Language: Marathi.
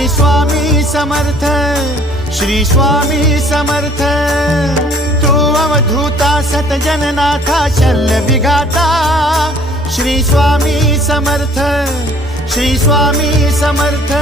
श्री स्वामी समर्थ, श्री स्वामी समर्थ। तू अवधूता सतजननाथा शल्य विघाता, श्री स्वामी समर्थ, श्री स्वामी समर्थ।